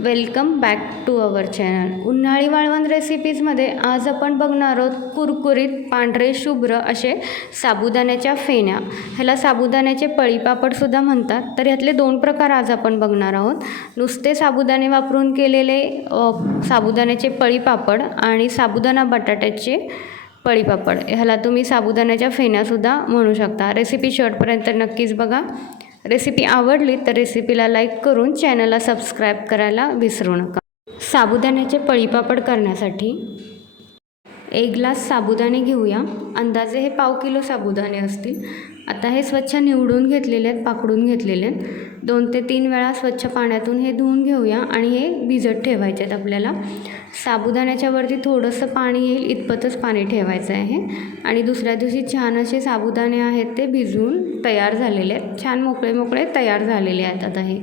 Welcome back to our channel. उन्हाळी वाळवण रेसिपीजमध्ये आज आपण बघणार आहोत कुरकुरीत पांढरे शुभ्र असे साबुदाण्याच्या फेण्या. ह्याला साबुदाण्याचे पळीपापडसुद्धा म्हणतात. तर ह्यातले दोन प्रकार आज आपण बघणार आहोत. नुसते साबुदाणे वापरून केलेले साबुदाण्याचे पळीपापड आणि साबुदाणा बटाट्याचे पळीपापड. ह्याला तुम्ही साबुदाण्याच्या फेण्यासुद्धा म्हणू शकता. रेसिपी शर्टपर्यंत नक्कीच बघा. रेसिपी आवडली तर रेसिपीला लाईक करून चॅनलला सबस्क्राईब करायला विसरू नका. साबुदाण्याचे पळीपापड करण्यासाठी एक ग्लास साबुदाणे घेऊया. अंदाजे हे पाव किलो साबुदाणे असतील. आता हे स्वच्छ निवडून घेतलेले आहेत पाकडून घेतलेले आहेत. दोन ते तीन वेळा स्वच्छ पाण्यातून हे धुवून घेऊया आणि हे भिजत ठेवायचे आहेत आपल्याला. साबुदाण्याच्या वरती थोडंसं पाणी येईल इतपतच पाणी ठेवायचं आहे. आणि दुसऱ्या दिवशी छान असे साबुदाणे आहेत ते भिजवून तयार झालेले आहेत. छान मोकळे मोकळे तयार झालेले आहेत आता हे.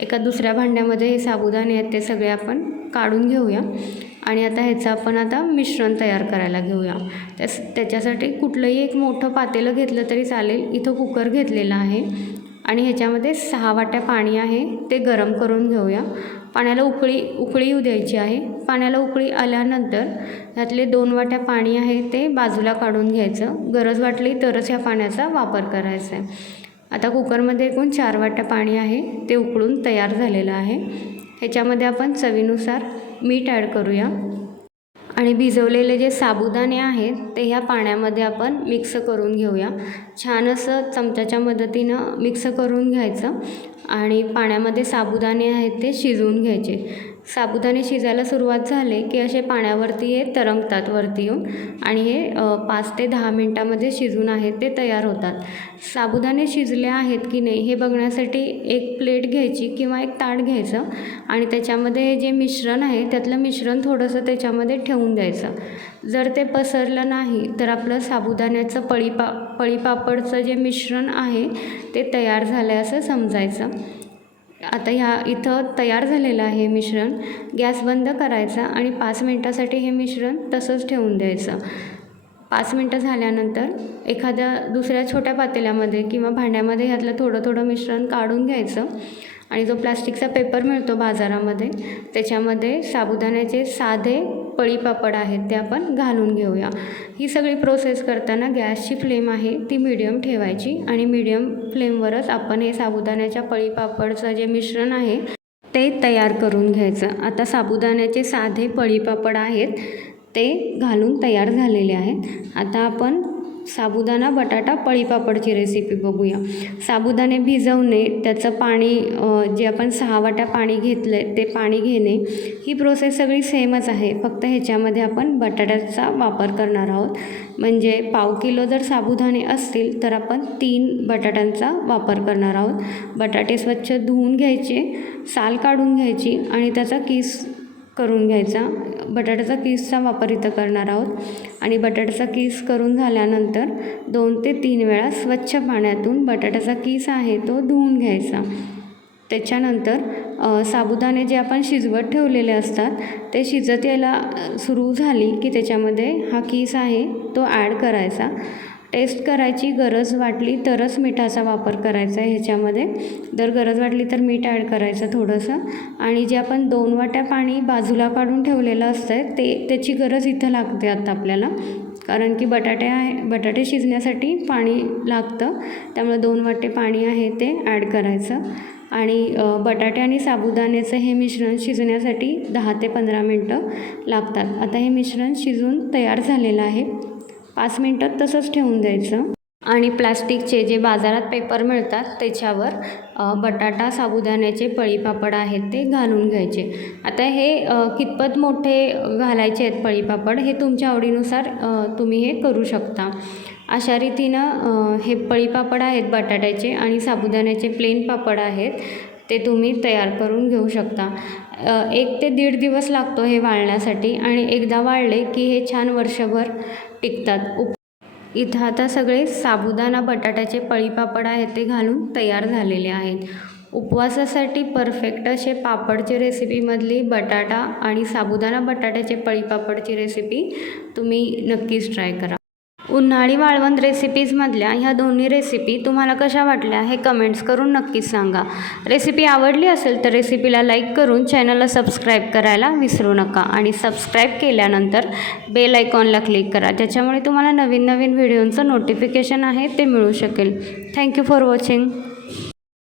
एका दुसऱ्या भांड्यामध्ये हे साबुदाणे आहेत ते सगळे आपण काढून घेऊया. आणि आता ह्याचं आपण आता मिश्रण तयार करायला घेऊया. त्यास त्याच्यासाठी कुठलंही एक मोठं पातेलं घेतलं तरी चालेल. इथं कुकर घेतलेलं आहे. आणि ह्याच्यामध्ये सहा वाट्या पाणी आहे ते गरम करून घेऊया. पाण्याला उकळी उकळी येऊ द्यायची आहे. पाण्याला उकळी आल्यानंतर ह्यातले दोन वाट्या पाणी आहे ते बाजूला काढून घ्यायचं. गरज वाटली तरच ह्या पाण्याचा वापर करायचा आहे. आता कुकरमध्ये एकूण चार वाट्या पाणी आहे ते उकळून तयार झालेलं आहे. ह्याच्यामध्ये आपण चवीनुसार मीठ ॲड करूया. आणि भिजवलेले जे साबुदाणे आहेत ते ह्या पाण्यामध्ये आपण मिक्स करून घेऊया. छान असं चमच्याच्या मदतीनं मिक्स करून घ्यायचं आणि पाण्यामध्ये साबुदाणे आहेत ते शिजवून घ्यायचे. साबुदाणे शिजायला सुरुवात झाले की असे पाण्यावरती हे तरंगतात वरती येऊन आणि हे पाच ते दहा मिनटामध्ये शिजून आहेत ते तयार होतात. साबुदाणे शिजले आहेत की नाही हे बघण्यासाठी एक प्लेट घ्यायची किंवा एक ताट घ्यायचं आणि त्याच्यामध्ये हे जे मिश्रण आहे त्यातलं मिश्रण थोडंसं त्याच्यामध्ये ठेवून द्यायचं. जर ते पसरलं नाही तर आपलं साबुदाण्याचं पळीपा पळीपापडचं जे मिश्रण आहे ते तयार झालं आहे असं समजायचं. आता ह्या इथं तयार झालेलं आहे मिश्रण. गॅस बंद करायचा आणि पाच मिनटासाठी हे मिश्रण तसंच ठेवून द्यायचं. पाच मिनटं झाल्यानंतर एखाद्या दुसऱ्या छोट्या पातेल्यामध्ये किंवा भांड्यामध्ये ह्यातलं थोडं थोडं मिश्रण काढून घ्यायचं. आणि जो प्लास्टिकचा पेपर मिळतो बाजारामध्ये त्याच्यामध्ये साबुदाण्याचे साधे पळीपापड आहेत ते आपण घालून घेऊया. ही सगळी प्रोसेस करताना गॅसची फ्लेम आहे ती मिडियम ठेवायची आणि मिडियम फ्लेमवरच आपण हे साबुदाण्याच्या पळीपापडचं जे मिश्रण आहे ते तयार करून घ्यायचं. आता साबुदाण्याचे साधे पळीपापड आहेत ते घालून तयार झालेले आहेत. आता आपण साबुदाणा बटाटा पळीपापडची रेसिपी बघूया. साबुदाणे भिजवणे त्याचं पाणी जे आपण सहा वाट्या पाणी घेतलं आहे ते पाणी घेणे ही प्रोसेस सगळी सेमच आहे. फक्त ह्याच्यामध्ये आपण बटाट्याचा वापर करणार आहोत. म्हणजे पाव किलो जर साबुदाणे असतील तर आपण तीन बटाट्यांचा वापर करणार आहोत. बटाटे स्वच्छ धुवून घ्यायचे साल काढून घ्यायची आणि त्याचा किस करून घ्यायचा. बटाट्याचा केसचा वापर इथं करणार आहोत. आणि बटाट्याचा किस करून झाल्यानंतर दोन ते तीन वेळा स्वच्छ पाण्यातून बटाट्याचा केस आहे तो धुवून घ्यायचा. त्याच्यानंतर साबुदाणे जे आपण शिजवत ठेवलेले असतात ते शिजत यायला सुरू झाली की त्याच्यामध्ये हा किस आहे तो ॲड करायचा. टेस्ट करायची गरज वाटली तरच मिठाचा वापर करायचा आहे ह्याच्यामध्ये. जर गरज वाटली तर मीठ ॲड करायचं थोडंसं. आणि जे आपण दोन वाट्या पाणी बाजूला काढून ठेवलेलं असतं ते त्याची गरज इथं लागते आता आपल्याला. कारण की बटाटे आहे बटाटे शिजण्यासाठी पाणी लागतं. त्यामुळे दोन वाटे पाणी आहे ते ॲड करायचं. आणि बटाटे आणि साबुदाण्याचं हे मिश्रण शिजण्यासाठी दहा ते पंधरा मिनटं लागतात. आता हे मिश्रण शिजून तयार झालेलं आहे. पाच मिनटात तसंच ठेवून द्यायचं. आणि प्लास्टिकचे जे बाजारात पेपर मिळतात त्याच्यावर बटाटा साबुदाण्याचे पळीपापड आहेत ते घालून घ्यायचे. आता हे कितपत मोठे घालायचे आहेत पळीपापड हे तुमच्या आवडीनुसार तुम्ही हे करू शकता. अशा रीतीनं हे पळीपापड आहेत बटाट्याचे आणि साबुदाण्याचे प्लेन पापड आहेत ते तुम्ही तयार करून घेऊ शकता. एक ते दीड दिवस लागतो हे वाळण्यासाठी आणि एकदा वाळले की हे छान वर्षभर टिकतात. उप इथं आता सगळे साबुदाणा बटाट्याचे पळीपापड आहेत ते घालून तयार झालेले आहेत. उपवासासाठी परफेक्ट असे पापडची रेसिपीमधली बटाटा आणि साबुदाणा बटाट्याचे पळीपापडची रेसिपी तुम्ही नक्कीच ट्राय करा. उन्हाळी वाळवंत रेसिपीजमधल्या ह्या दोन्ही रेसिपी तुम्हाला कशा वाटल्या हे कमेंट्स करून नक्कीच सांगा. रेसिपी आवडली असेल तर रेसिपीला लाईक करून चॅनलला सबस्क्राईब करायला विसरू नका आणि सबस्क्राईब केल्यानंतर बेल आयकॉनला क्लिक करा. त्याच्यामुळे तुम्हाला नवीन नवीन व्हिडिओंचं नोटिफिकेशन आहे ते मिळू शकेल. Thank you for watching